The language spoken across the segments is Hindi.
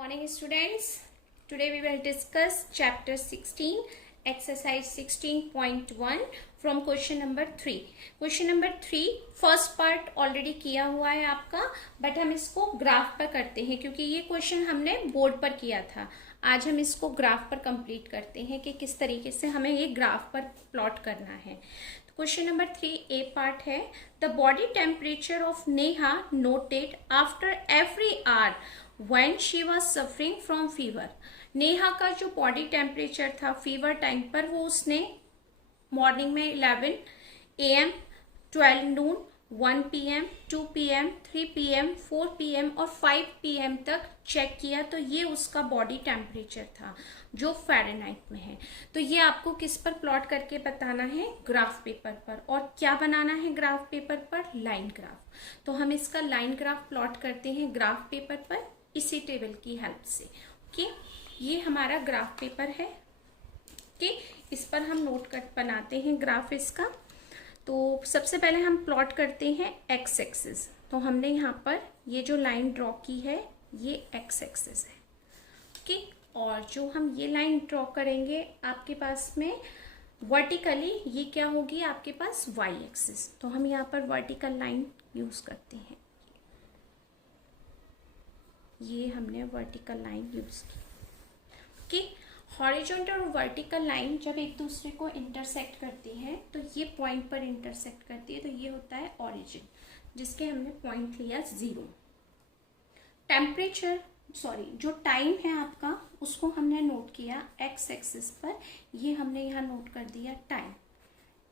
Morning students. Today we will discuss chapter 16 exercise 16.1 from question number 3. Question number 3 first part already किया हुआ है आपका, बट हम इसको ग्राफ पर करते हैं क्योंकि ये क्वेश्चन हमने बोर्ड पर किया था. आज हम इसको ग्राफ पर कंप्लीट करते हैं कि किस तरीके से हमें ये ग्राफ पर प्लॉट करना है. तो क्वेश्चन नंबर 3 ए पार्ट है. The body temperature of Neha noted after every hour when she was suffering from fever. Neha का जो बॉडी टेम्परेचर था फीवर टाइम पर वो उसने मॉर्निंग में 11 AM, 12 Noon, 1 PM, 2 PM, 3 PM, 4 PM और 5 PM तक चेक किया. तो ये उसका बॉडी टेम्परेचर था जो फ़ारेनहाइट में है. तो ये आपको किस पर प्लॉट करके बताना है? ग्राफ पेपर पर. और क्या बनाना है ग्राफ पेपर पर? Line graph. तो हम इसका लाइन ग्राफ प्लॉट करते हैं ग्राफ पेपर पर इसी टेबल की हेल्प से. ओके, ये हमारा ग्राफ पेपर है. ओके, इस पर हम नोट कर बनाते हैं ग्राफ इसका. तो सबसे पहले हम प्लॉट करते हैं एक्स एक्सिस. तो हमने यहाँ पर ये जो लाइन ड्रॉ की है ये एक्स एक्सिस है. ओके, और जो हम ये लाइन ड्रॉ करेंगे आपके पास में वर्टिकली ये क्या होगी आपके पास? Y axis. तो हम यहाँ पर वर्टिकल लाइन यूज करते हैं. ये हमने वर्टिकल लाइन यूज की. ओके, हॉरिजॉन्टल और वर्टिकल लाइन जब एक दूसरे को इंटरसेक्ट करती हैं तो ये पॉइंट पर इंटरसेक्ट करती है. तो ये होता है ओरिजिन जिसके हमने पॉइंट लिया 0. टेम्परेचर जो टाइम है आपका उसको हमने नोट किया एक्स एक्सिस पर. ये हमने यहाँ नोट कर दिया टाइम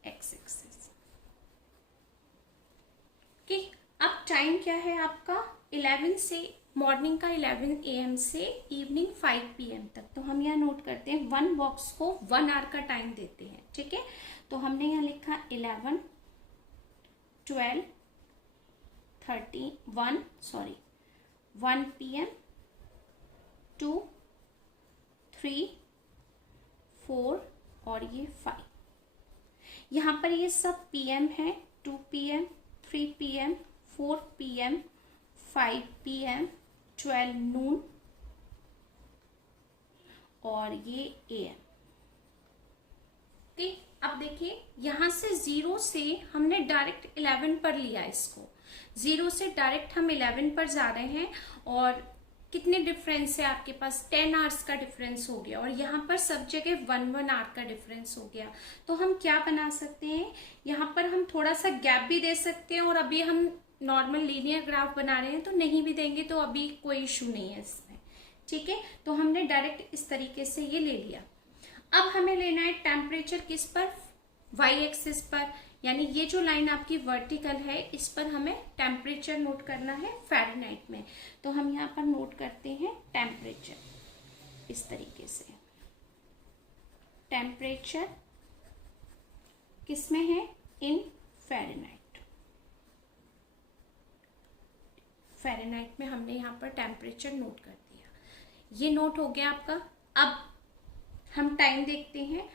एक्स एक्सिस. ओके, अब टाइम क्या है आपका? 11 से मॉर्निंग का 11 AM से इवनिंग 5 PM तक. तो हम यहाँ नोट करते हैं 1 बॉक्स को 1 आवर का टाइम देते हैं. ठीक है, तो हमने यहाँ लिखा 11, 12, 1 PM, 2, 3, 4 और ये 5. यहाँ पर ये सब PM है. 2 PM, 3 PM, 4 PM, 5 PM, 12 नून और ये AM. ठीक, अब देखिए यहाँ से 0 से हमने डायरेक्ट 11 पर लिया. इसको 0 से डायरेक्ट हम 11 पर जा रहे हैं. और कितने डिफरेंस है आपके पास? 10 आवर्स का डिफरेंस हो गया. और यहाँ पर सब जगह 1 आवर का डिफरेंस हो गया. तो हम क्या बना सकते हैं? यहाँ पर हम थोड़ा सा गैप भी दे सकते हैं. और अभी हम नॉर्मल लीनियर ग्राफ बना रहे हैं तो नहीं भी देंगे तो अभी कोई इशू नहीं है इसमें. ठीक है, तो हमने डायरेक्ट इस तरीके से ये ले लिया. अब हमें लेना है टेम्परेचर किस पर? वाई एक्सिस पर. यानी ये जो लाइन आपकी वर्टिकल है इस पर हमें टेम्परेचर नोट करना है फ़ारेनहाइट में. तो हम यहाँ पर नोट करते हैं टेम्परेचर इस तरीके से. टेम्परेचर किसमें है? इन फ़ारेनहाइट. फ़ारेनहाइट में हमने यहाँ पर टेम्परेचर नोट कर दिया. ये नोट हो गया आपका. अब हम टाइम देखते हैं.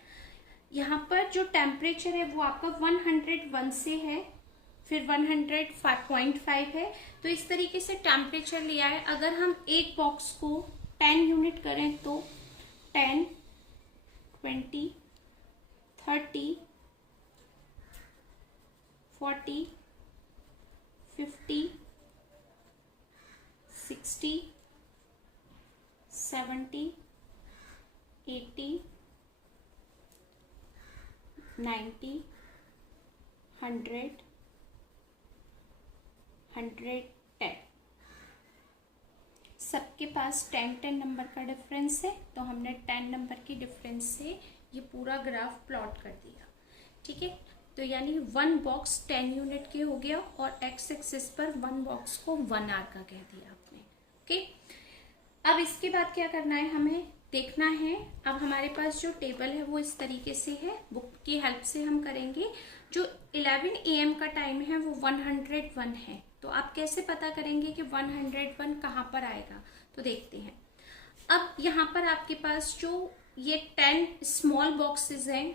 यहाँ पर जो टेम्परेचर है वो आपका 101 से है, फिर 105.5 है. तो इस तरीके से टेम्परेचर लिया है. अगर हम एक बॉक्स को 10 यूनिट करें तो 10, 20, 30, 40, 50, 60, 70, 80, 90, 100, 110. सबके पास 10 नंबर का डिफरेंस है. तो हमने 10 नंबर की डिफरेंस से ये पूरा ग्राफ प्लॉट कर दिया. ठीक है, तो यानी 1 बॉक्स 10 यूनिट के हो गया और एक्स एक्सिस पर 1 बॉक्स को 1 आवर का कह दिया आपने. ओके, अब इसके बाद क्या करना है? हमें देखना है. अब हमारे पास जो टेबल है वो इस तरीके से है. बुक की हेल्प से हम करेंगे. जो 11 AM का टाइम है वो 101 है. तो आप कैसे पता करेंगे कि 101 कहाँ पर आएगा? तो देखते हैं. अब यहाँ पर आपके पास जो ये 10 स्मॉल बॉक्सेस हैं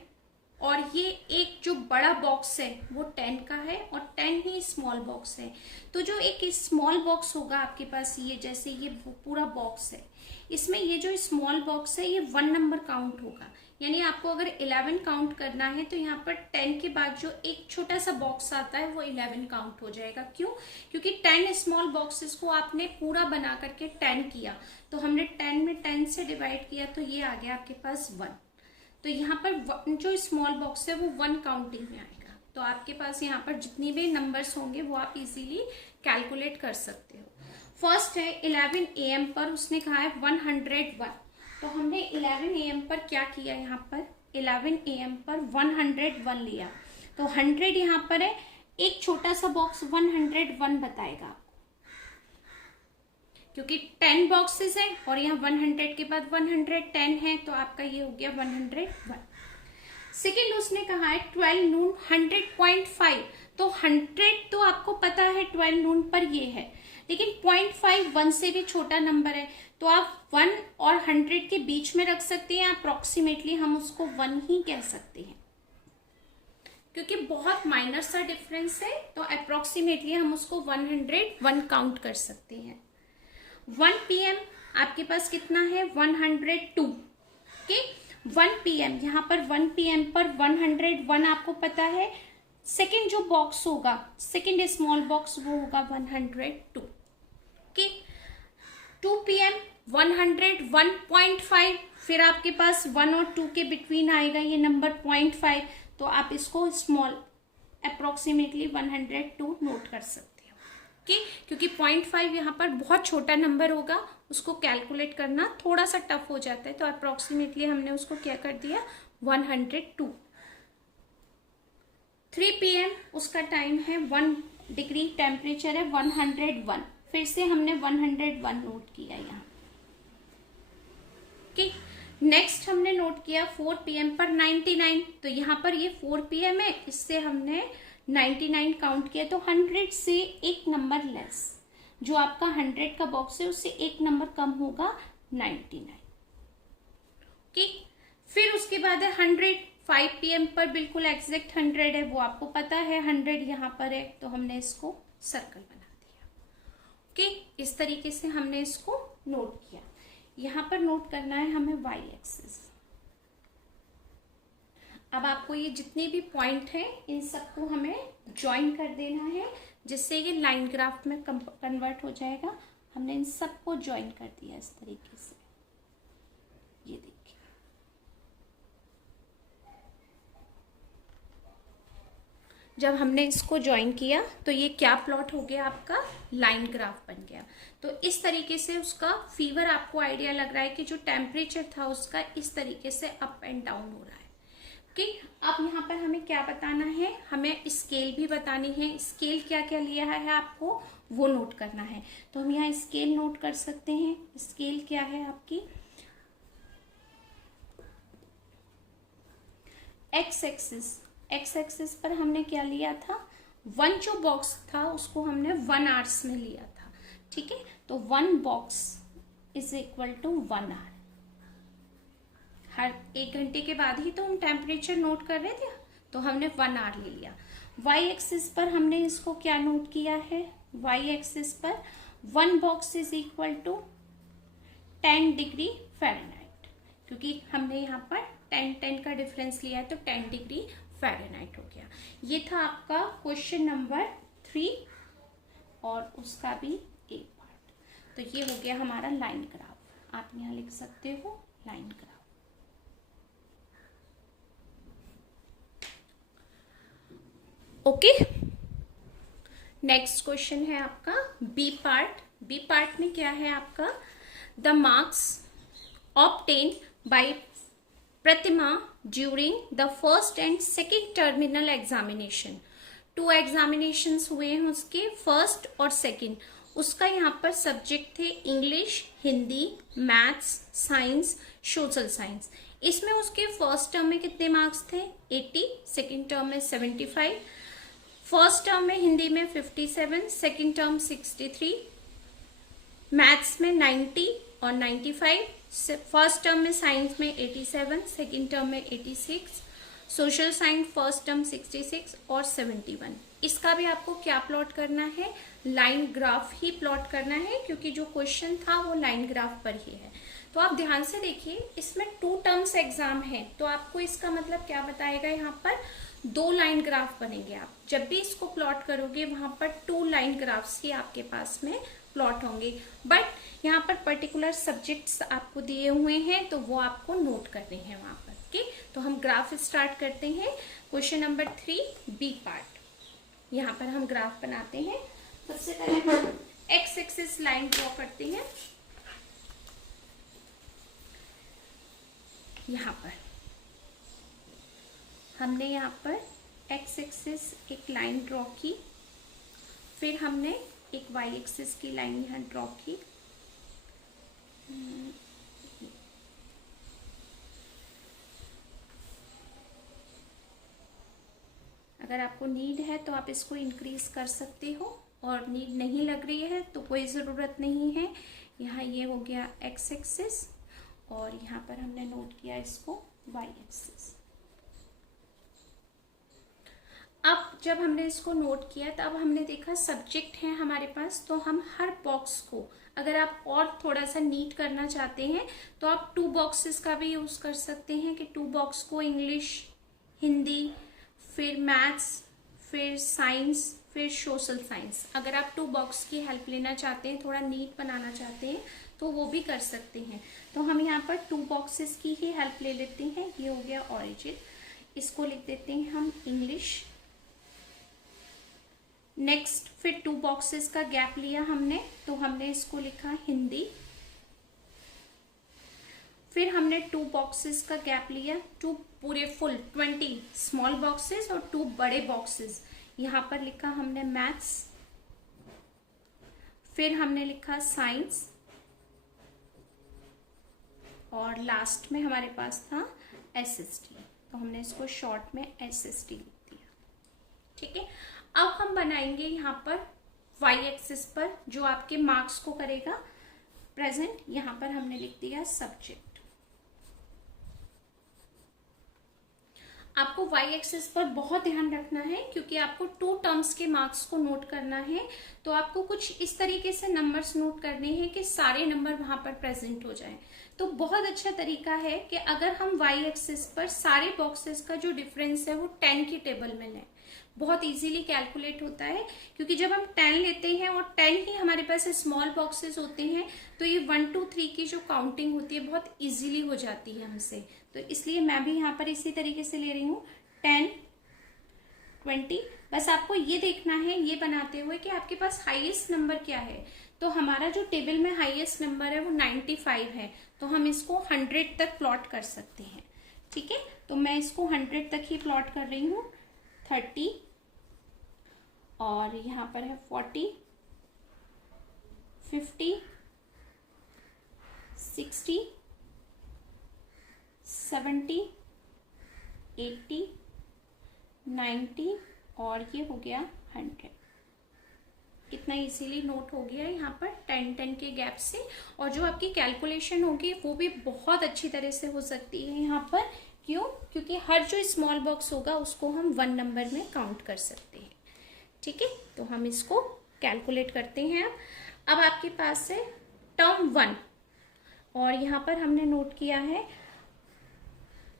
और ये एक जो बड़ा बॉक्स है वो 10 का है और 10 ही स्मॉल बॉक्स है। तो जो एक स्मॉल बॉक्स होगा आपके पास, ये जैसे ये पूरा बॉक्स है, इसमें ये जो स्मॉल बॉक्स है ये 1 नंबर काउंट होगा। यानी आपको अगर 11 काउंट करना है तो यहाँ पर 10 के बाद जो एक छोटा सा बॉक्स आता है वो 11 काउंट हो जाएगा। क्यों? क्योंकि 10 स्मॉल बॉक्सेस को आपने पूरा बना करके 10 किया, तो हमने 10 में 10 से डिवाइड किया तो ये आ गया आपके पास 1। तो यहाँ पर जो स्मॉल बॉक्स है वो 1 काउंटिंग में आएगा। तो आपके पास यहाँ पर जितनी भी नंबर्स होंगे वो आप इजीली कैलकुलेट कर सकते हो। फर्स्ट है 11 AM पर उसने कहा है 101। तो हमने 11 AM पर क्या किया, यहाँ पर 11 AM पर 101 लिया। तो 100 यहाँ पर है, एक छोटा सा बॉक्स 101 बताएगा क्योंकि 10 बॉक्सेस हैं और यहाँ 100 के बाद 110 है, तो आपका ये हो गया 101। सेकेंड उसने कहा है 12 नून 100.5। तो 100 तो आपको पता है 12 नून पर ये है, लेकिन 0.5 1 से भी छोटा नंबर है, तो आप 1 और 100 के बीच में रख सकते हैं। अप्रोक्सीमेटली हम उसको 1 ही कह सकते हैं क्योंकि बहुत माइनर सा डिफरेंस है, तो अप्रोक्सीमेटली हम उसको 101 काउंट कर सकते हैं। 1 PM आपके पास कितना है 102 के 1 PM, यहाँ पर 1 PM पर 101 आपको पता है। सेकंड जो बॉक्स होगा, सेकंड स्मॉल बॉक्स, वो होगा 102 के। 2 PM 101.5, फिर आपके पास 1 और 2 के बिटवीन आएगा ये नंबर 0.5, तो आप इसको स्मॉल अप्रोक्सीमेटली 102 नोट कर सकते हो। क्योंकि 0.5 यहाँ पर बहुत छोटा नंबर होगा, उसको कैलकुलेट करना थोड़ा सा टफ हो जाता है, तो अप्रोक्सीमेटली हमने उसको क्या कर दिया 102। 3 PM उसका टाइम है, 1 डिग्री टेम्परेचर है, 101, फिर से हमने 101 नोट किया यहाँ। नेक्स्ट हमने नोट किया 4 PM पर 99। तो यहाँ पर ये 4 PM है, इससे हमने 99 काउंट किया, तो 100 से एक नंबर लेस, जो आपका 100 का बॉक्स है उससे एक नंबर कम होगा 99। फिर उसके बाद है 100। 5 PM पर बिल्कुल एग्जैक्ट 100 है, वो आपको पता है 100 यहाँ पर है, तो हमने इसको सर्कल बना दिया। इस तरीके से हमने इसको नोट किया। यहाँ पर नोट करना है हमें y एक्सिस। अब आपको ये जितने भी पॉइंट हैं इन सबको हमें ज्वाइन कर देना है, जिससे ये लाइन ग्राफ में कन्वर्ट हो जाएगा। हमने इन सबको ज्वाइन कर दिया इस तरीके से, ये देखिए। जब हमने इसको ज्वाइन किया तो ये क्या प्लॉट हो गया, आपका लाइन ग्राफ बन गया। तो इस तरीके से उसका फीवर आपको आइडिया लग रहा है कि जो टेम्परेचर था उसका इस तरीके से अप एंड डाउन हो रहा है। अब यहाँ पर हमें क्या बताना है, हमें स्केल भी बतानी है। स्केल क्या क्या लिया है आपको वो नोट करना है, तो हम यहाँ स्केल नोट कर सकते हैं। स्केल क्या है आपकी, एक्स एक्सिस पर हमने क्या लिया था, 1 जो बॉक्स था उसको हमने 1 आवर्स में लिया था। ठीक है, तो 1 box is equal to 1 hour. हर 1 घंटे के बाद ही तो हम टेम्परेचर नोट कर रहे थे, तो हमने 1 आवर ले लिया। वाई एक्सिस पर हमने इसको क्या नोट किया है, वाई एक्सिस पर 1 box is equal to 10 degree Fahrenheit, क्योंकि हमने यहाँ पर 10 का डिफरेंस लिया है, तो 10 डिग्री फ़ारेनहाइट हो गया। ये था आपका क्वेश्चन नंबर 3 और उसका भी एक पार्ट। तो ये हो गया हमारा लाइन ग्राफ। आप यहाँ लिख सकते हो line graph. Okay, next question है आपका बी पार्ट। बी पार्ट में क्या है आपका, the marks obtain bye Pratima during the first and second terminal examination. 2 examinations हुए हैं उसके, फर्स्ट और सेकेंड। उसका यहाँ पर सब्जेक्ट थे English, Hindi, maths, science, social science. इसमें उसके फर्स्ट टर्म में कितने मार्क्स थे, 80, सेकेंड टर्म में 75, फर्स्ट टर्म में हिंदी में 57, सेकेंड टर्म 63, मैथ्स में 90 और 95, फर्स्ट टर्म में साइंस में 87, सेकेंड टर्म में 86, सोशल साइंस फर्स्ट टर्म 66 और 71। इसका भी आपको क्या प्लॉट करना है, लाइन ग्राफ ही प्लॉट करना है, क्योंकि जो क्वेश्चन था वो लाइन ग्राफ पर ही है। तो आप ध्यान से देखिए, इसमें 2 टर्म्स एग्जाम है, तो आपको इसका मतलब क्या बताएगा, यहाँ पर 2 लाइन ग्राफ बनेंगे। आप जब भी इसको प्लॉट करोगे वहां पर 2 लाइन ग्राफ्स ही आपके पास में प्लॉट होंगे। बट यहाँ पर पर्टिकुलर सब्जेक्ट्स आपको दिए हुए हैं, तो वो आपको नोट करने हैं वहां पर। ओके, तो हम ग्राफ स्टार्ट करते हैं। Question number 3 B part. यहाँ पर हम ग्राफ बनाते हैं। सबसे पहले हम एक्स एक्सिस लाइन ड्रॉ करते हैं। यहाँ पर हमने यहाँ पर एक्स एक्सिस एक लाइन ड्रॉ की, फिर हमने एक वाई एक्सिस की लाइन यहाँ ड्रॉ की। अगर आपको नीड है तो आप इसको इंक्रीज कर सकते हो, और नीड नहीं लग रही है तो कोई ज़रूरत नहीं है। यहाँ ये हो गया एक्स एक्सिस, और यहाँ पर हमने नोट किया इसको वाई एक्सिस। अब जब हमने इसको नोट किया तब हमने देखा सब्जेक्ट है हमारे पास, तो हम हर बॉक्स को, अगर आप और थोड़ा सा नीट करना चाहते हैं तो आप 2 बॉक्सेस का भी यूज कर सकते हैं, कि 2 बॉक्स को इंग्लिश, हिंदी, फिर मैथ्स, फिर साइंस, फिर सोशल साइंस। अगर आप 2 बॉक्स की हेल्प लेना चाहते हैं, थोड़ा नीट बनाना चाहते हैं, तो वो भी कर सकते हैं। तो हम यहाँ पर 2 बॉक्सेस की ही हेल्प ले लेते हैं। ये हो गया ओरिजिन, इसको लिख देते हैं हम इंग्लिश। नेक्स्ट फिर 2 बॉक्सेस का गैप लिया हमने, तो हमने इसको लिखा हिंदी। फिर हमने 2 बॉक्सेस का गैप लिया, 2 पूरे फुल 20 स्मॉल बॉक्सेस और 2 बड़े बॉक्सेस, यहाँ पर लिखा हमने मैथ्स। फिर हमने लिखा साइंस, और लास्ट में हमारे पास था एसएसटी, तो हमने इसको शॉर्ट में एसएसटी लिख दिया। ठीक है, अब हम बनाएंगे यहाँ पर वाई एक्सिस पर जो आपके मार्क्स को करेगा प्रेजेंट। यहाँ पर हमने लिख दिया सब्जेक्ट। आपको वाई एक्सिस पर बहुत ध्यान रखना है, क्योंकि आपको 2 टर्म्स के मार्क्स को नोट करना है। तो आपको कुछ इस तरीके से नंबर्स नोट करने हैं कि सारे नंबर वहां पर प्रेजेंट हो जाएं। तो बहुत अच्छा तरीका है कि अगर हम वाई एक्सिस पर सारे बॉक्सेस का जो डिफरेंस है वो 10 की टेबल में लें, बहुत इजीली कैलकुलेट होता है। क्योंकि जब हम 10 लेते हैं और 10 ही हमारे पास स्मॉल बॉक्सेस होते हैं, तो ये 1 2 3 की जो काउंटिंग होती है बहुत इजीली हो जाती है हमसे। तो इसलिए मैं भी यहाँ पर इसी तरीके से ले रही हूँ 10 20। बस आपको ये देखना है ये बनाते हुए कि आपके पास हाईएस्ट नंबर क्या है। तो हमारा जो टेबल में हाईएस्ट नंबर है वो 95 है, तो हम इसको 100 तक प्लॉट कर सकते हैं। ठीक है, तो मैं इसको 100 तक ही प्लॉट कर रही हूँ। 30, और यहाँ पर है 40, 50, 60, 70, 80, 90, और ये हो गया 100। कितना इजीली नोट हो गया यहाँ पर 10-10 के गैप से। और जो आपकी कैलकुलेशन होगी वो भी बहुत अच्छी तरह से हो सकती है यहाँ पर। क्यों? क्योंकि हर जो स्मॉल बॉक्स होगा उसको हम 1 नंबर में काउंट कर सकते हैं। ठीक है, तो हम इसको कैलकुलेट करते हैं। अब आपके पास है टर्म 1, और यहाँ पर हमने नोट किया है,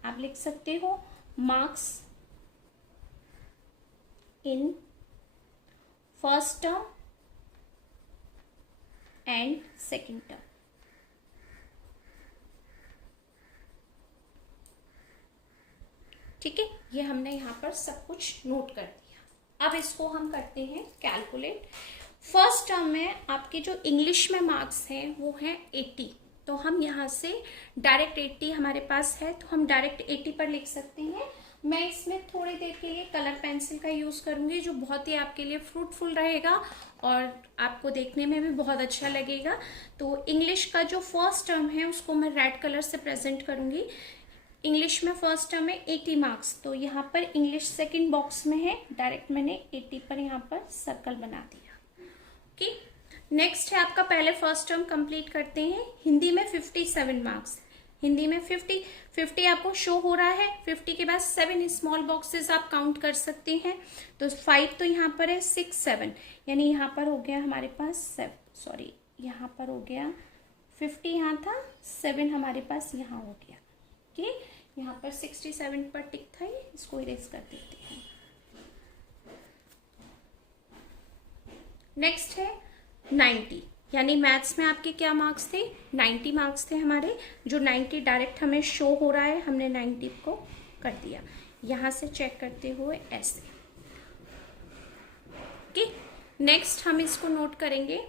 आप लिख सकते हो marks in first term and second term. ठीक है, ये हमने यहाँ पर सब कुछ नोट कर दिया। अब इसको हम करते हैं कैलकुलेट। फर्स्ट टर्म में आपके जो इंग्लिश में मार्क्स हैं वो हैं 80, तो हम यहाँ से डायरेक्ट 80 हमारे पास है, तो हम डायरेक्ट 80 पर लिख सकते हैं। मैं इसमें थोड़ी देर के लिए कलर पेंसिल का यूज करूंगी, जो बहुत ही आपके लिए फ्रूटफुल रहेगा और आपको देखने में भी बहुत अच्छा लगेगा। तो इंग्लिश का जो फर्स्ट टर्म है उसको मैं रेड कलर से प्रेजेंट करूंगी। इंग्लिश में फर्स्ट टर्म है 80 मार्क्स, तो यहाँ पर इंग्लिश सेकंड बॉक्स में है, डायरेक्ट मैंने 80 पर यहाँ पर सर्कल बना दिया। ओके, नेक्स्ट है आपका, पहले फर्स्ट टर्म कंप्लीट करते हैं। हिंदी में 57 मार्क्स, हिंदी में 50 आपको शो हो रहा है। 50 के बाद 7 स्मॉल बॉक्सेस आप काउंट कर सकते हैं। तो 5 तो यहाँ पर है, 6 7 यानी यहाँ पर हो गया हमारे पास यहाँ पर हो गया 50 यहाँ था, 7 हमारे पास यहाँ हो गया। ओके, यहाँ पर 67 पर टिक था, इसको इरेज कर देते हैं। नेक्स्ट है 90, यानी मैथ्स में आपके क्या मार्क्स थे, 90 मार्क्स थे हमारे। जो 90 डायरेक्ट हमें शो हो रहा है, हमने 90 को कर दिया यहाँ से चेक करते हुए ऐसे। ओके, नेक्स्ट हम इसको नोट करेंगे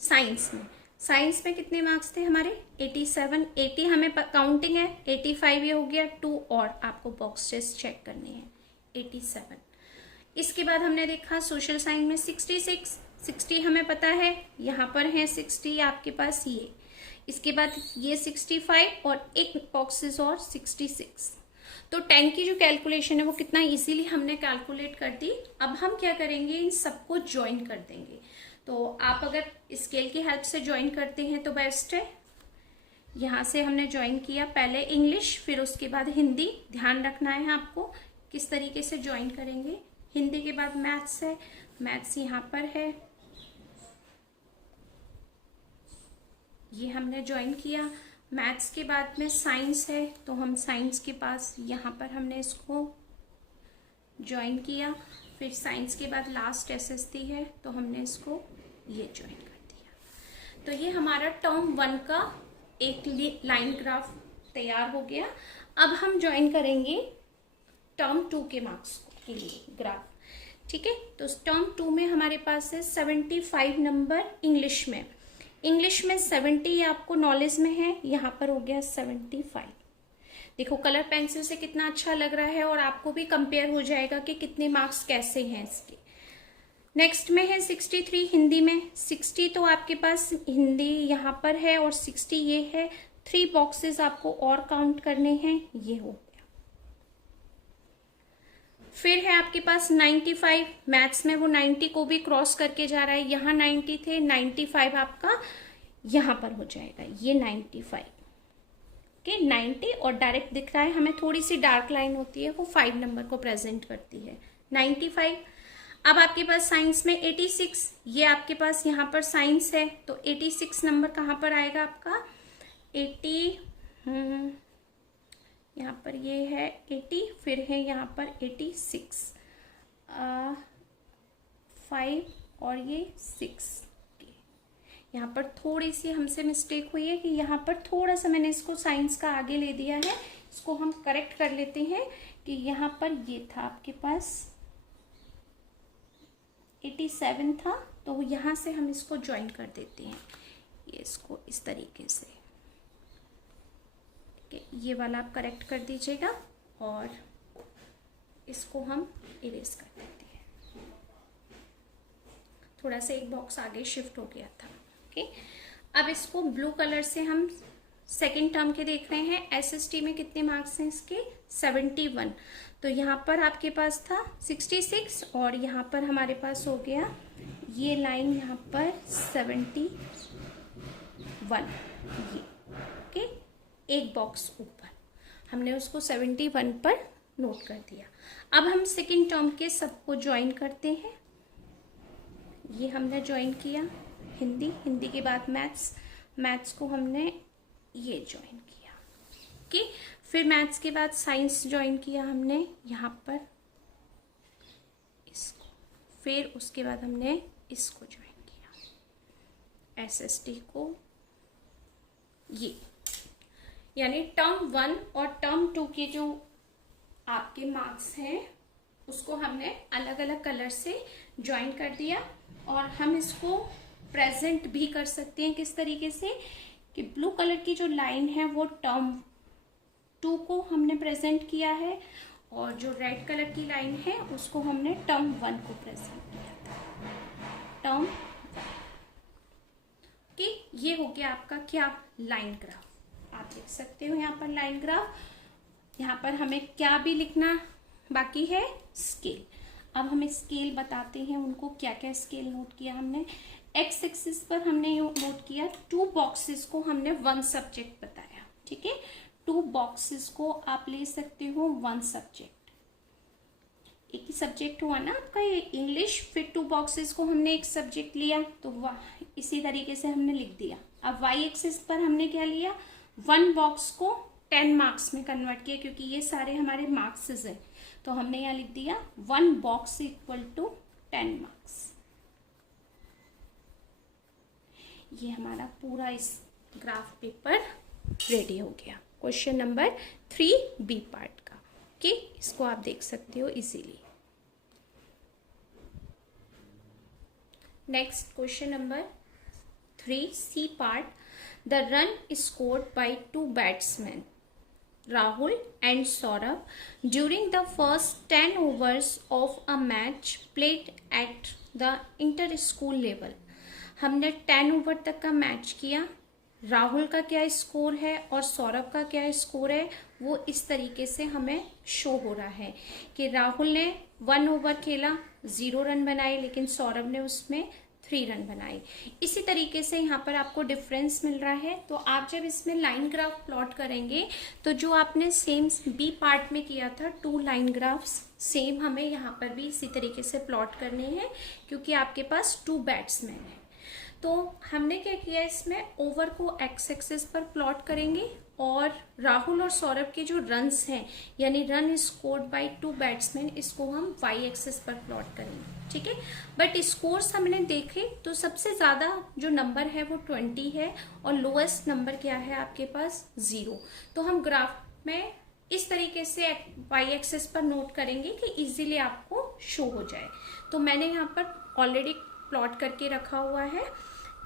साइंस में। साइंस में कितने मार्क्स थे हमारे, 87। 80 हमें काउंटिंग है, 85 ये हो गया, 2 और आपको बॉक्सेस चेक करने हैं, 87। इसके बाद हमने देखा सोशल साइंस में 66, 60 हमें पता है, यहाँ पर है 60 आपके पास ये। इसके बाद ये 65 और एक बॉक्सेस और 66। तो 10 की जो कैलकुलेशन है वो कितना इजीली हमने कैलकुलेट कर दी। अब हम क्या करेंगे, इन सबको ज्वाइन कर देंगे। तो आप अगर स्केल की हेल्प से ज्वाइन करते हैं तो बेस्ट है। यहाँ से हमने ज्वाइन किया, पहले इंग्लिश फिर उसके बाद हिंदी। ध्यान रखना है आपको किस तरीके से ज्वाइन करेंगे। हिंदी के बाद मैथ्स है, मैथ्स यहाँ पर है, ये हमने ज्वाइन किया। मैथ्स के बाद में साइंस है, तो हम साइंस के पास यहाँ पर हमने इसको ज्वाइन किया। फिर साइंस के बाद लास्ट एसएसटी है, तो हमने इसको ये ज्वाइन कर दिया। तो ये हमारा टर्म 1 का एक लाइन ग्राफ तैयार हो गया। अब हम ज्वाइन करेंगे टर्म 2 के मार्क्स के लिए ग्राफ। ठीक है, तो टर्म 2 में हमारे पास है 75 नंबर इंग्लिश में। इंग्लिश में 70 आपको नॉलेज में है, यहाँ पर हो गया 75। देखो कलर पेंसिल से कितना अच्छा लग रहा है और आपको भी कंपेयर हो जाएगा कि कितने मार्क्स कैसे हैं इसके। नेक्स्ट में है 63 हिंदी में। 60 तो आपके पास हिंदी यहाँ पर है और 60 ये है। 3 बॉक्सेस आपको और काउंट करने हैं, ये हो गया। फिर है आपके पास 95, मैथ्स में वो 90 को भी क्रॉस करके जा रहा है। यहाँ 90 थे, 95 आपका यहाँ पर हो जाएगा, ये 95 के 90 और डायरेक्ट दिख रहा है हमें, थोड़ी सी डार्क लाइन होती है वो 5 नंबर को प्रेजेंट करती है, 95। अब आपके पास साइंस में 86, ये आपके पास यहाँ पर साइंस है, तो 86 नंबर कहाँ पर आएगा आपका, 80 यहाँ पर ये है 80, फिर है यहाँ पर 86, 5 और ये 6। यहाँ पर थोड़ी सी हमसे मिस्टेक हुई है कि यहाँ पर थोड़ा सा मैंने इसको साइंस का आगे ले दिया है, इसको हम करेक्ट कर लेते हैं कि यहाँ पर ये था आपके पास 87 था, तो यहाँ से हम इसको ज्वाइन कर देते हैं, ये इसको इस तरीके से। ठीक है, ये वाला आप करेक्ट कर दीजिएगा और इसको हम इरेज कर देते हैं। थोड़ा सा एक बॉक्स आगे शिफ्ट हो गया था। ओके, अब इसको ब्लू कलर से हम सेकेंड टर्म के देख रहे हैं। एसएसटी में कितने मार्क्स हैं इसके, 71। तो यहाँ पर आपके पास था 66 और यहाँ पर हमारे पास हो गया ये लाइन यहाँ पर 71, ये। ओके, एक बॉक्स ऊपर हमने उसको 71 पर नोट कर दिया। अब हम सेकेंड टर्म के सबको ज्वाइन करते हैं। ये हमने ज्वाइन किया, हिंदी, हिंदी के बाद मैथ्स, मैथ्स को हमने ये ज्वाइन किया। ओके, फिर मैथ्स के बाद साइंस ज्वाइन किया हमने यहाँ पर इसको, फिर उसके बाद हमने इसको ज्वाइन किया, एसएसटी को, ये। यानी टर्म 1 और टर्म 2 के जो आपके मार्क्स हैं उसको हमने अलग अलग कलर से ज्वाइन कर दिया। और हम इसको प्रेजेंट भी कर सकते हैं किस तरीके से कि ब्लू कलर की जो लाइन है वो टर्म 2 को हमने प्रेजेंट किया है और जो रेड कलर की लाइन है उसको हमने टर्म 1 को प्रेजेंट किया था, टर्म। कि ये हो गया आपका क्या, लाइन ग्राफ। आप लिख सकते हो यहाँ पर लाइन ग्राफ। यहाँ पर हमें क्या भी लिखना बाकी है, स्केल। अब हमें स्केल बताते हैं उनको, क्या क्या स्केल नोट किया हमने। एक्स एक्सिस पर हमने नोट किया 2 बॉक्सेस को हमने 1 सब्जेक्ट बताया। ठीक है, 2 बॉक्सेस को आप ले सकते हो 1 सब्जेक्ट। एक ही सब्जेक्ट हुआ ना आपका ये इंग्लिश, फिर 2 बॉक्सेस को हमने एक सब्जेक्ट लिया, तो इसी तरीके से हमने लिख दिया। अब वाई एक्सिस पर हमने क्या लिया, 1 बॉक्स को 10 मार्क्स में कन्वर्ट किया, क्योंकि ये सारे हमारे मार्क्स हैं, तो हमने यहाँ लिख दिया 1 बॉक्स इक्वल टू 10 मार्क्स। ये हमारा पूरा इस ग्राफ पेपर रेडी हो गया, क्वेश्चन नंबर 3 बी पार्ट का। ओके, इसको आप देख सकते हो easily. Next question number 3 C part, the run scored by 2 batsman Rahul and Saurabh during the first 10 overs of a match played at the inter-school level। हमने 10 ओवर तक का मैच किया, राहुल का क्या स्कोर है और सौरभ का क्या स्कोर है, वो इस तरीके से हमें शो हो रहा है कि राहुल ने 1 ओवर खेला, 0 रन बनाए, लेकिन सौरभ ने उसमें 3 रन बनाए। इसी तरीके से यहाँ पर आपको डिफरेंस मिल रहा है। तो आप जब इसमें लाइन ग्राफ प्लॉट करेंगे, तो जो आपने सेम बी पार्ट में किया था 2 लाइन ग्राफ्स, सेम हमें यहाँ पर भी इसी तरीके से प्लॉट करने हैं, क्योंकि आपके पास 2 बैट्समैन हैं। तो हमने क्या किया, इसमें ओवर को एक्स एक्सिस पर प्लॉट करेंगे और राहुल और सौरभ के जो रन्स हैं, यानी रन स्कोर्ड बाय 2 बैट्समैन, इसको हम वाई एक्सिस पर प्लॉट करेंगे। ठीक है, बट स्कोर्स हमने देखे तो सबसे ज्यादा जो नंबर है वो 20 है और लोएस्ट नंबर क्या है आपके पास 0। तो हम ग्राफ में इस तरीके से वाई एक्सिस पर नोट करेंगे कि इजीली आपको शो हो जाए। तो मैंने यहाँ पर ऑलरेडी प्लॉट करके रखा हुआ है।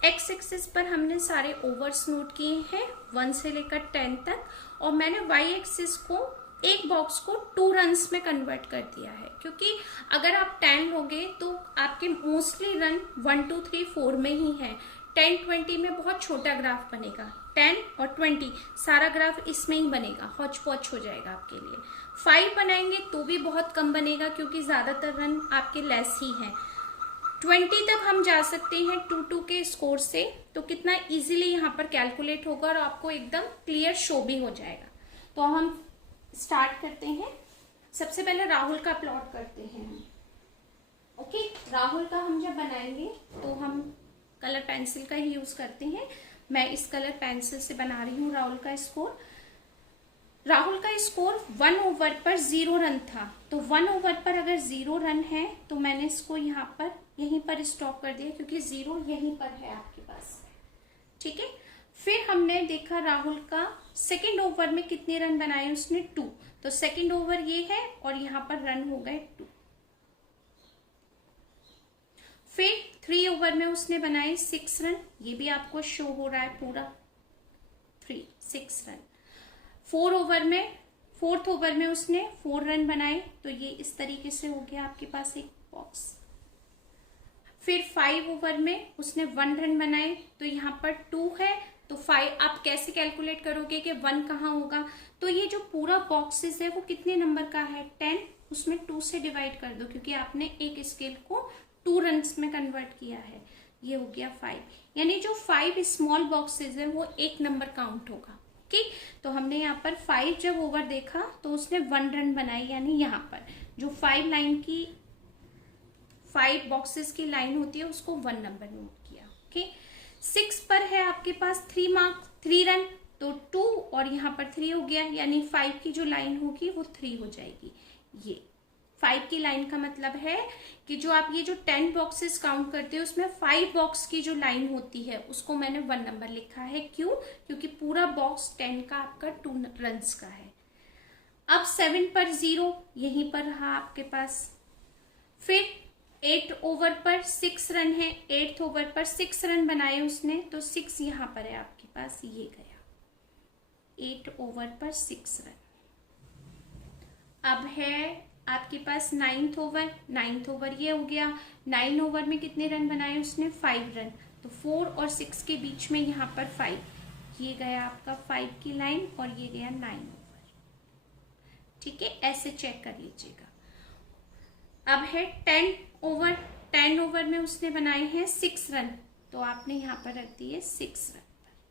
एक्स एक्सिस पर हमने सारे ओवर्स नोट किए हैं 1 से लेकर 10 तक, और मैंने वाई एक्सिस को एक बॉक्स को 2 रन्स में कन्वर्ट कर दिया है, क्योंकि अगर आप 10 लोगे तो आपके मोस्टली रन 1 2 3 4 में ही है। 10 20 में बहुत छोटा ग्राफ बनेगा, 10 और 20 सारा ग्राफ इसमें ही बनेगा, हौच पौच हो जाएगा आपके लिए। 5 बनाएंगे तो भी बहुत कम बनेगा, क्योंकि ज्यादातर रन आपके लेस ही हैं। 20 तक हम जा सकते हैं 2-2 के स्कोर से, तो कितना इजीली यहाँ पर कैलकुलेट होगा और आपको एकदम क्लियर शो भी हो जाएगा। तो हम स्टार्ट करते हैं। सबसे पहले राहुल का प्लॉट करते हैं हम। ओके, राहुल का हम जब बनाएंगे तो हम कलर पेंसिल का ही यूज करते हैं। मैं इस कलर पेंसिल से बना रही हूँ राहुल का स्कोर। राहुल का स्कोर 1 ओवर पर 0 रन था, तो 1 ओवर पर अगर 0 रन है तो मैंने इसको यहाँ पर यहीं पर स्टॉप कर दिया, क्योंकि 0 यहीं पर है आपके पास। ठीक है, फिर हमने देखा राहुल का सेकंड ओवर में कितने रन बनाए उसने 2, तो सेकंड ओवर ये है और यहाँ पर रन हो गए 2। फिर 3 ओवर में उसने बनाए 6 रन, ये भी आपको शो हो रहा है पूरा 6 रन। 4th ओवर में उसने 4 रन बनाए, तो ये इस तरीके से हो गया आपके पास एक बॉक्स। फिर 5 ओवर में उसने 1 रन बनाए, तो यहाँ पर 2 है, तो 5 आप कैसे कैलकुलेट करोगे कि 1 कहाँ होगा। तो ये जो पूरा बॉक्सेस है वो कितने नंबर का है 10, उसमें 2 से डिवाइड कर दो, क्योंकि आपने एक स्केल को 2 रन्स में कन्वर्ट किया है। ये हो गया 5, यानी जो 5 स्मॉल बॉक्सेस है वो 1 नंबर काउंट होगा। ठीक, तो हमने यहाँ पर 5 जब ओवर देखा तो उसने 1 रन बनाई, यानी यहाँ पर जो 5 बॉक्सेस की लाइन होती है उसको 1 नंबर नोट किया। ओके, 6 पर है आपके पास 3 रन, तो 2 और यहाँ पर 3 हो गया, यानी 5 की जो लाइन होगी वो 3 हो जाएगी। ये 5 की लाइन का मतलब है कि जो आप ये जो 10 बॉक्सेस काउंट करते हो उसमें 5 बॉक्स की जो लाइन होती है उसको मैंने 1 नंबर लिखा है। क्यों? क्योंकि पूरा बॉक्स 10 का आपका 2 रन्स का है। अब 7 पर 0 यहीं पर रहा आपके पास। फिर 8 ओवर पर 6 रन है, 8th ओवर पर 6 रन बनाए उसने, तो 6 यहाँ पर है आपके पास, ये गया 8 ओवर पर 6 रन। अब है आपके पास 9th ओवर ये हो गया। 9 ओवर में कितने रन बनाए उसने 5 रन, तो 4 और 6 के बीच में यहाँ पर 5, ये गया आपका 5 की लाइन और ये गया 9 ओवर। ठीक है, ऐसे चेक कर लीजिएगा। अब है 10 ओवर में उसने बनाए हैं 6 रन, तो आपने यहाँ पर रख दिए 6 रन पर।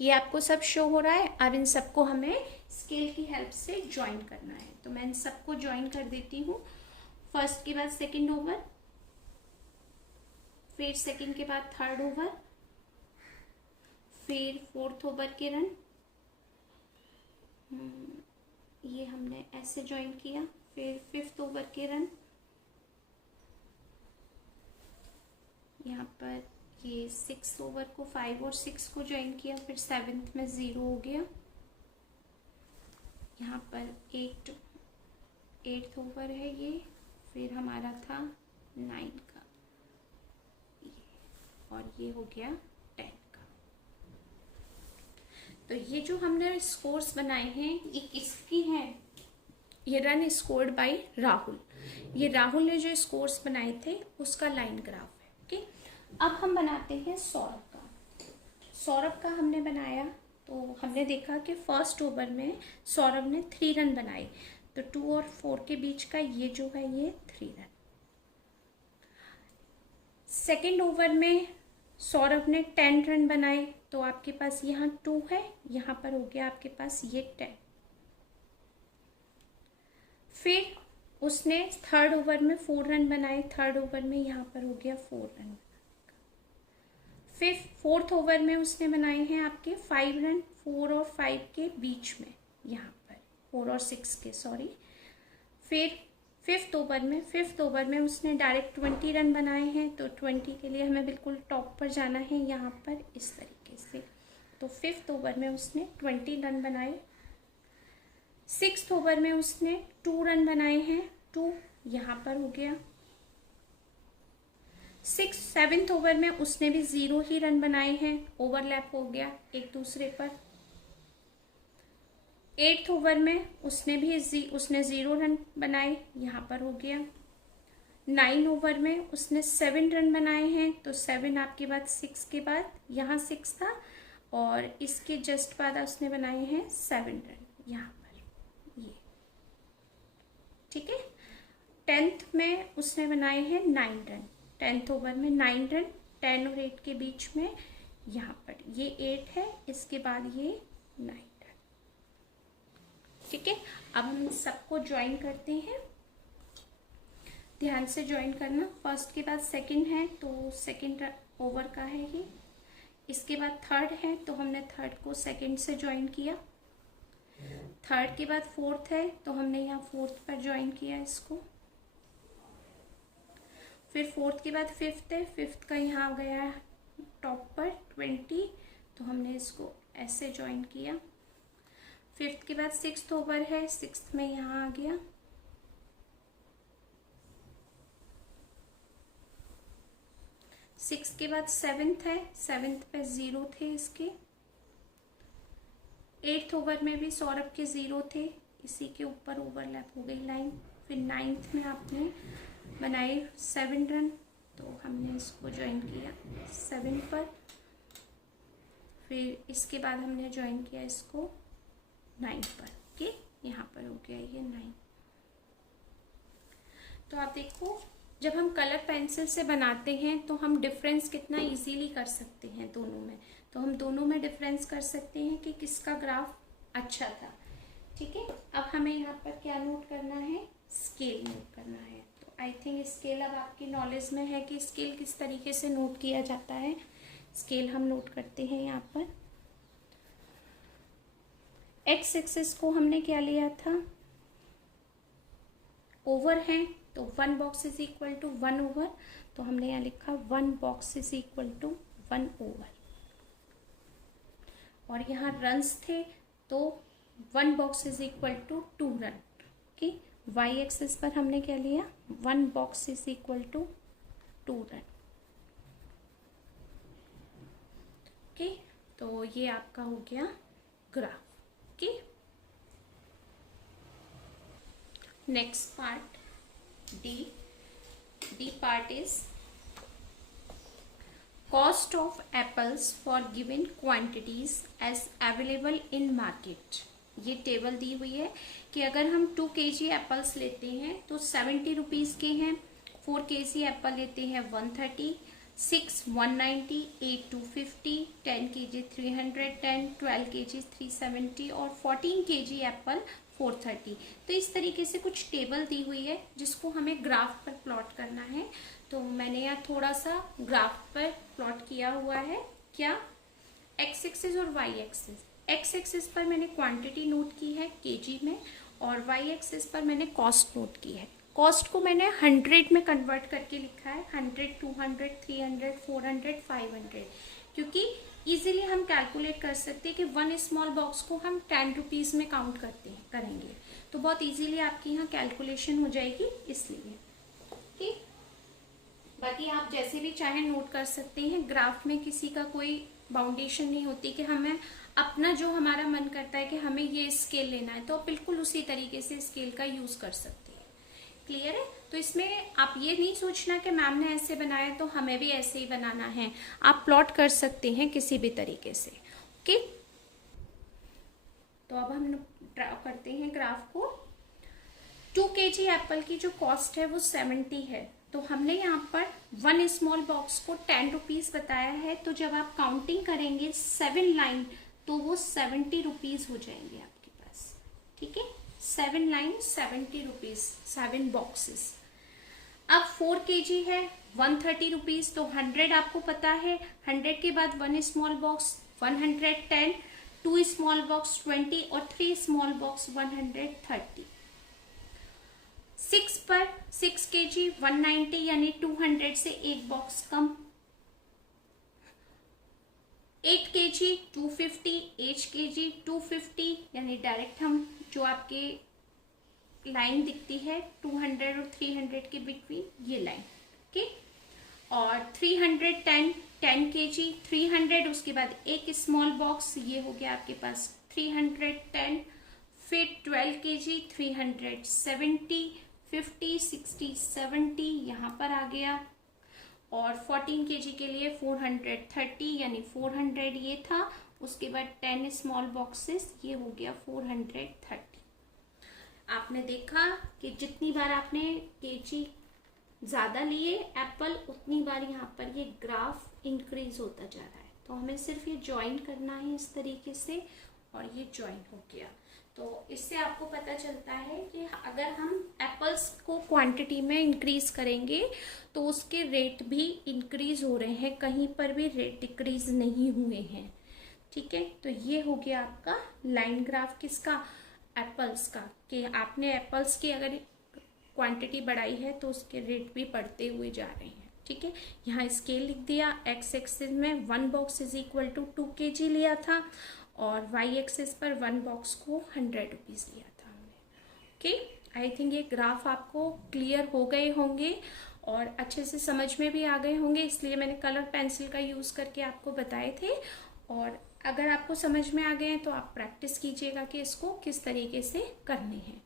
ये आपको सब शो हो रहा है। अब इन सबको हमें स्केल की हेल्प से ज्वाइन करना है, तो मैं इन सबको ज्वाइन कर देती हूँ। फर्स्ट के बाद सेकंड ओवर, फिर सेकंड के बाद थर्ड ओवर, फिर फोर्थ ओवर के रन, ये हमने ऐसे ज्वाइन किया। फिर फिफ्थ ओवर के रन, यहाँ पर ये सिक्स ओवर को 5 और 6 को ज्वाइन किया। फिर सेवेंथ में 0 हो गया। यहाँ पर 8th ओवर है ये। फिर हमारा था 9 का ये, और ये हो गया 10 का। तो ये जो हमने स्कोर्स बनाए हैं ये किसकी हैं? ये रन स्कोर्ड बाय राहुल। ये राहुल ने जो स्कोर्स बनाए थे उसका लाइन ग्राफ है। ओके, अब हम बनाते हैं सौरभ का। सौरभ का हमने बनाया तो हमने देखा कि फर्स्ट ओवर में सौरभ ने 3 रन बनाए, तो 2 और 4 के बीच का ये जो है ये 3 रन। सेकेंड ओवर में सौरभ ने 10 रन बनाए, तो आपके पास यहाँ 2 है, यहाँ पर हो गया आपके पास ये 10। फिर उसने थर्ड ओवर में 4 रन बनाए, थर्ड ओवर में यहाँ पर हो गया 4 रन। फिर फोर्थ ओवर में उसने बनाए हैं आपके 5 रन, 4 और 5 के बीच में, यहाँ पर 4 और 6 के, सॉरी। फिर फिफ्थ ओवर में उसने डायरेक्ट 20 रन बनाए हैं, तो 20 के लिए हमें बिल्कुल टॉप पर जाना है, यहाँ पर इस तरीके से। तो फिफ्थ ओवर में उसने 20 रन बनाए। सिक्स्थ ओवर में उसने 2 रन बनाए हैं, 2 यहाँ पर हो गया। सेवेंथ ओवर में उसने भी 0 ही रन बनाए हैं, ओवरलैप हो गया एक दूसरे पर। 8th ओवर में उसने 0 रन बनाए, यहाँ पर हो गया। 9 ओवर में उसने 7 रन बनाए हैं, तो 7 आपके बाद 6 के बाद यहाँ 6 था, और इसके जस्ट बाद उसने बनाए हैं 7 रन यहाँ पर, ये ठीक है। 10th में उसने बनाए हैं 9 रन, 10th ओवर में 9 रन, 10 और 8 के बीच में, यहाँ पर ये 8 है, इसके बाद ये 9 रन, ठीक है। अब हम सबको ज्वाइन करते हैं, ध्यान से ज्वाइन करना। फर्स्ट के बाद सेकंड है, तो सेकंड ओवर का है ये। इसके बाद थर्ड है, तो हमने थर्ड को सेकंड से ज्वाइन किया। थर्ड के बाद फोर्थ है, तो हमने यहाँ फोर्थ पर ज्वाइन किया इसको। फिर फोर्थ के बाद फिफ्थ है, फिफ्थ का यहाँ आ गया टॉप पर 20, तो हमने इसको ऐसे ज्वाइन किया। फिफ्थ के बाद सिक्स्थ ओवर है, सिक्स्थ में यहाँ आ गया। सिक्स के बाद सेवेंथ है, सेवेंथ पे 0 थे इसके। 8th ओवर में भी सौरभ के 0 थे, इसी के ऊपर ओवरलैप हो गई लाइन। फिर 9th में आपने बनाए 7 रन, तो हमने इसको ज्वाइन किया 7 पर। फिर इसके बाद हमने ज्वाइन किया इसको 9 पर, ओके, यहाँ पर हो गया ये 9। तो आप देखो, जब हम कलर पेंसिल से बनाते हैं तो हम डिफरेंस कितना इजीली कर सकते हैं दोनों में। तो हम दोनों में डिफरेंस कर सकते हैं कि किसका ग्राफ अच्छा था, ठीक है। अब हमें यहाँ पर क्या नोट करना है? स्केल नोट करना है। तो आई थिंक स्केल अब आपकी नॉलेज में है कि स्केल किस तरीके से नोट किया जाता है। स्केल हम नोट करते हैं यहाँ पर। एक्स एक्सिस को हमने क्या लिया था? ओवर है, तो 1 box is equal to 1 over, तो हमने यहाँ लिखा 1 box is equal to 1 over. और यहाँ रन्स थे, तो 1 box is equal to 2 run, okay. Y axis पर हमने क्या लिया? 1 box is equal to 2 run, okay. तो ये आपका हो गया graph, okay. Next part D part is cost of apples for given quantities as available in market। ये टेबल दी हुई है कि अगर हम 2 kg एप्पल्स लेते हैं तो 70 रुपीज़ के हैं, 4 kg एप्पल लेते हैं 130, 6 190, 8 250, 10 kg 310, 12 kg 370 और 14 kg एप्पल 430। तो इस तरीके से कुछ टेबल दी हुई है जिसको हमें ग्राफ पर प्लॉट करना है। तो मैंने यहाँ थोड़ा सा ग्राफ पर प्लॉट किया हुआ है। क्या? एक्स एक्सिस और वाई एक्सिस। एक्स एक्सिस पर मैंने क्वांटिटी नोट की है केजी में और वाई एक्सिस पर मैंने कॉस्ट नोट की है। कॉस्ट को मैंने 100 में कन्वर्ट करके लिखा है, 100, 200, 300, 400, 500, क्योंकि इजीली हम कैलकुलेट कर सकते हैं कि वन स्मॉल बॉक्स को हम 10 रुपीज़ में काउंट करेंगे तो बहुत इजीली आपकी यहाँ कैलकुलेशन हो जाएगी, इसलिए। ठीक, बाकी आप जैसे भी चाहे नोट कर सकते हैं। ग्राफ में किसी का कोई बाउंडेशन नहीं होती कि हमें अपना जो हमारा मन करता है कि हमें ये स्केल लेना है तो बिल्कुल उसी तरीके से स्केल का यूज कर सकते हैं। क्लियर है? तो इसमें आप ये नहीं सोचना कि मैम ने ऐसे बनाया तो हमें भी ऐसे ही बनाना है। आप प्लॉट कर सकते हैं किसी भी तरीके से। ओके, तो अब हम ड्रा करते हैं ग्राफ को। 2 kg एप्पल की जो कॉस्ट है वो 70 है। तो हमने यहाँ पर वन स्मॉल बॉक्स को 10 रुपीज़ बताया है। तो जब आप काउंटिंग करेंगे 7 लाइन तो वो 70 रुपीज़ हो जाएंगे आपके पास। ठीक है, 7 लाइन 70 रुपीज़, 7 बॉक्सेस। अब 4 kg है 130 रुपीज़। तो 100 आपको पता है, 100 के बाद one small box 110, 2 small box 20 और 3 स्मॉल बॉक्स 130। 6 पर 6 kg 190 यानी 200 से एक बॉक्स कम। 8 kg 250, 8 kg 250 यानी डायरेक्ट हम जो आपके लाइन दिखती है 200 और 300 के बिटवीन, ये लाइन। ओके, और 310, 10 kg 300, उसके बाद एक स्मॉल बॉक्स, ये हो गया आपके पास 310। फिर 12 kg 370, 50, 60, 70 यहाँ पर आ गया। और 14 kg के लिए 430 यानी 400 ये था। उसके बाद 10 स्मॉल बॉक्सेस, ये हो गया 430। आपने देखा कि जितनी बार आपने केजी ज़्यादा लिए एप्पल, उतनी बार यहाँ पर ये ग्राफ इंक्रीज होता जा रहा है। तो हमें सिर्फ ये ज्वाइन करना है इस तरीके से, और ये ज्वाइन हो गया। तो इससे आपको पता चलता है कि अगर हम एप्पल्स को क्वांटिटी में इंक्रीज करेंगे तो उसके रेट भी इंक्रीज हो रहे हैं, कहीं पर भी रेट डिक्रीज नहीं हुए हैं। ठीक है, तो ये हो गया आपका लाइन ग्राफ किसका? एप्पल्स का, कि आपने एप्पल्स की अगर क्वांटिटी बढ़ाई है तो उसके रेट भी बढ़ते हुए जा रहे हैं। ठीक है, यहाँ स्केल लिख दिया। एक्स एक्सिस में 1 box is equal to 2 kg लिया था और वाई एक्सिस पर 1 बॉक्स को 100 रुपीज़ लिया था हमने। ओके, आई थिंक ये ग्राफ आपको क्लियर हो गए होंगे और अच्छे से समझ में भी आ गए होंगे, इसलिए मैंने कलर पेंसिल का यूज़ करके आपको बताए थे। और अगर आपको समझ में आ गए हैं तो आप प्रैक्टिस कीजिएगा कि इसको किस तरीके से करने हैं।